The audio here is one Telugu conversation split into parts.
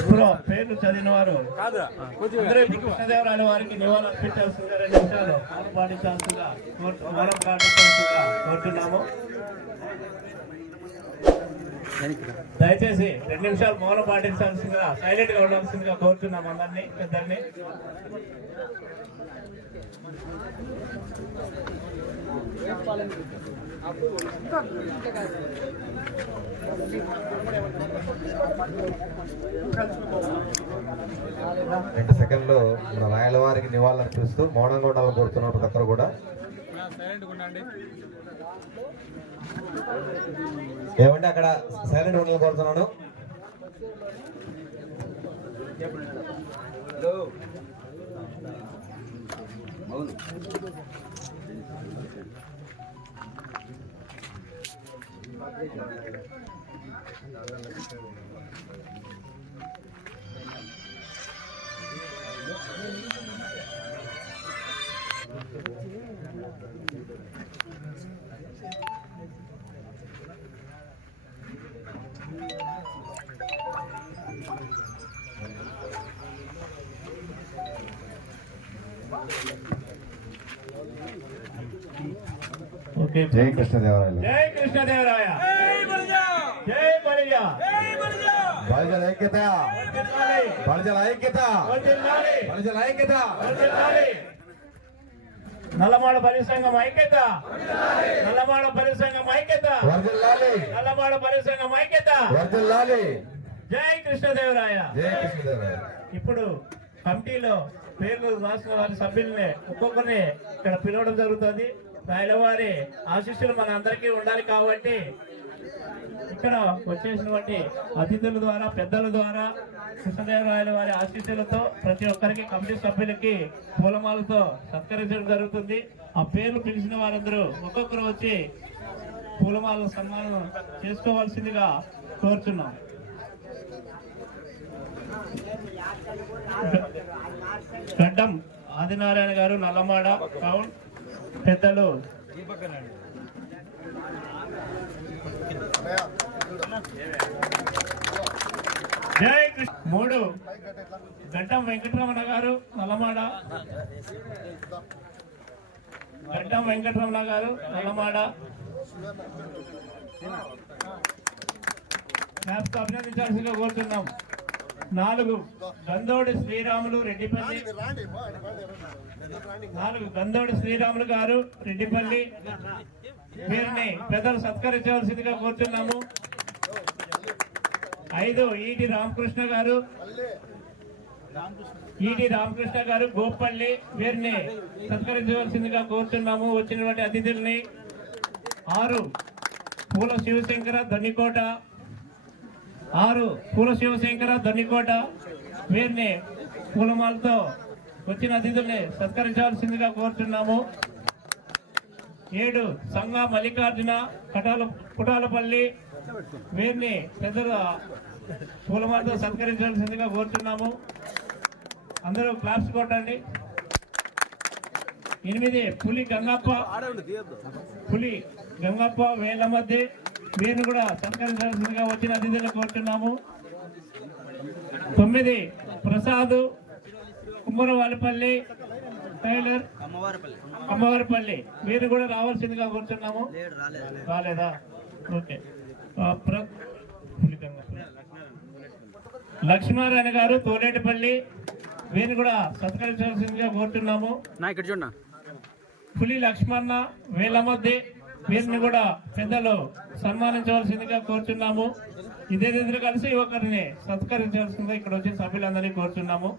ఇప్పుడు పేర్లు చదివిన వారు కృష్ణదేవరాయల వారికి నివాళులు అర్పించాల్సిందిగా 2 నిమిషాలు పాటించాల్సిందిగా కోరుతున్నాము. దయచేసి 2 నిమిషాలు మౌనం పాటించాల్సిందిగా, సైలెంట్ గా ఉండాల్సిందిగా కోరుతున్నాం అందరినీ, పెద్దల్ని. రెండు సెకండ్లు మన రాయల వారికి నివాళులు అర్పిస్తూ మౌనంగా ఉండాలని కోరుతున్నారు ప్రతి ఒక్కరు కూడా. ఏమంటే అక్కడ సైలెంట్ ఉండాలని కోరుతున్నాను. జై కృష్ణదేవరాయ, జై కృష్ణదేవరాయ, జై బలిజ, బలిజల ఐక్యత, బలిజల ఐక్యత, బలిజల ఐక్యత, నల్లమాడ బలి సంఘం ఐక్యత, నల్లమాడ బలి సంఘం ఐక్యత, నల్లమాడ బలి సంఘం ఐక్యత. జై కృష్ణదేవరాయ, జై కృష్ణదేవరాయ. ఇప్పుడు కమిటీలో పేర్లు రాసిన వారి సభ్యుల్ని ఒక్కొక్కరిని ఇక్కడ పిలవడం జరుగుతుంది. రాయలవారి ఆశీస్సులు మన అందరికీ ఉండాలి కాబట్టి ఇక్కడ వచ్చేసినటువంటి అతిథుల ద్వారా, పెద్దల ద్వారా, కృష్ణదేవరాయల వారి ఆశీస్సులతో ప్రతి ఒక్కరికి, కమిటీ సభ్యులకి పూలమాలతో సత్కరించడం జరుగుతుంది. ఆ పేర్లు పిలిచిన వారందరూ ఒక్కొక్కరు వచ్చి పూలమాల సన్మానం చేసుకోవాల్సిందిగా కోరుచున్నాం. గడ్డం ఆదినారాయణ గారు, నల్లమాడ టౌన్ పెద్దలు. జై కృష్ణ. 3 గడ్డం వెంకటరమణ గారు, నల్లమాడ. గడ్డం వెంకటరమణ గారు, నల్లమాడ. అభినందించాల్సిందిగా కోరుతున్నాం. 4 గందోడి శ్రీరాములు రెడ్డిపల్లి, 4 గందోడి శ్రీరాములు గారు రెడ్డిపల్లి, వీరిని పెద్దలు సత్కరించవలసిందిగా కోరుతున్నాము. 5 ఈటి రామకృష్ణ గారు, గోపల్లి, వీరిని సత్కరించవలసిందిగా కోరుతున్నాము వచ్చినటువంటి అతిథుల్ని. 6 పూల శివశంకర దొన్నికోట, 6 పూల శివశంకర దొన్నికోట, వీరిని పూలమాలతో వచ్చిన అతిథుల్ని సత్కరించాల్సిందిగా కోరుతున్నాము. 7 సంగ మల్లికార్జున కుటాలపల్లి, వీరిని పెద్దల పూలమాలతో సత్కరించాల్సిందిగా కోరుతున్నాము. అందరూ క్లాప్స్ కొట్టండి. 8 పులి గంగప్ప వేల మధ్య, వీరిని కూడా సత్కరించాల్సిందిగా వచ్చిన అతిథులను కోరుతున్నాము. 9 ప్రసాద్ కుమ్మరవారిపల్లి, టైలర్ అమ్మవారిపల్లి, వీరు కూడా రావాల్సిందిగా కోరుతున్నాము. రాలేదా? ఓకే. లక్ష్మీనారాయణ గారు, తోలేటిపల్లి, వీరిని కూడా సత్కరించాల్సిందిగా కోరుతున్నాము. పులి లక్ష్మణ వేలమద్ది, వీరిని కూడా పెద్దలు సన్మానించవలసిందిగా కోరుతున్నాము. ఇదే కలిసి ఒకరిని సత్కరించవలసిందిగా ఇక్కడ వచ్చిన సభ్యులందరినీ కోరుతున్నాము.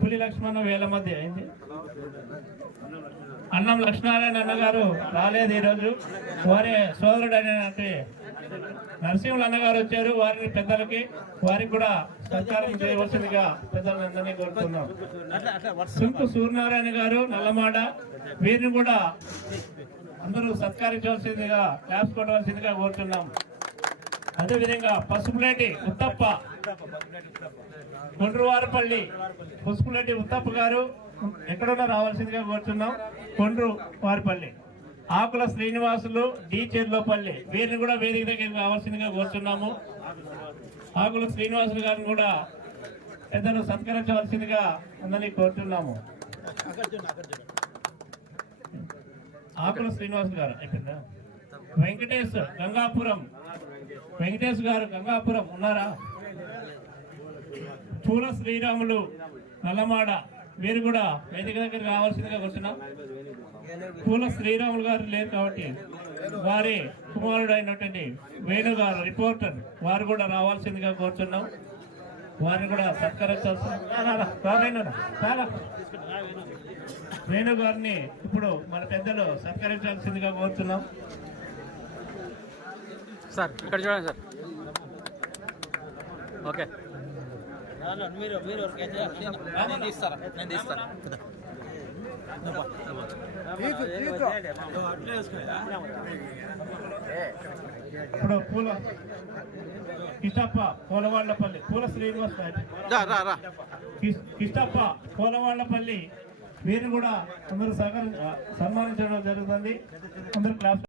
పులి లక్ష్మణ వేల మధ్య అయింది. అన్నం లక్ష్మీనారాయణ అన్న గారు రాలేదు ఈరోజు. వారి సోదరుడు అయినటువంటి నరసింహులు అన్నగారు వచ్చారు. వారిని పెద్దలకి వారికి కూడా సత్కారం చేయవలసిందిగా పెద్దలందరినీ కోరుతున్నాం. సుంకు సూర్యనారాయణ గారు, నల్లమాడ, వీరిని కూడా అందరూ సత్కరించవలసిందిగా, క్లాప్స్ కొట్టవలసిందిగా కోరుతున్నాం. అదేవిధంగా పసుపులేటి ఉత్తప్ప, కొండ్రువారిపల్లి, పసుపులేటి ఉత్తప్ప గారు ఎక్కడున్నా రావాల్సిందిగా కోరుతున్నాం. కొండ్రువారిపల్లి. ఆకుల శ్రీనివాసులు, డి చెర్లోపల్లి, వీరిని కూడా వేదిక దగ్గరికి రావాల్సిందిగా కోరుతున్నాము. ఆకుల శ్రీనివాసులు గారిని కూడా పెద్దలు సత్కరించవలసిందిగా అందరినీ కోరుతున్నాము. ఆకుల శ్రీనివాస్ గారు అయిపోయిందా? వెంకటేష్ గారు గంగాపురం ఉన్నారా? పూల శ్రీరాములు నల్లమాడ వీరు కూడా వేదిక దగ్గర రావాల్సిందిగా కూర్చున్నాం. పూల శ్రీరాములు గారు లేరు కాబట్టి వారి కుమారుడు అయినటువంటి వేణు గారు రిపోర్టర్ వారు కూడా రావాల్సిందిగా కోరుచున్నాం. వారిని కూడా వేణు గారిని ఇప్పుడు మన పెద్దలు సత్కరించాల్సిందిగా కోరుతున్నాం. సార్ ఇక్కడ చూడండి సార్. ఓకే నేను తీస్తాను. ఇప్పుడు కిష్టప్ప పోలవాళ్లపల్లి పూల శ్రీనివాస్ కిష్టప్ప పోలవాళ్లపల్లి వీరు కూడా అందరూ సన్మానించడం జరుగుతుంది. అందరూ క్లాస్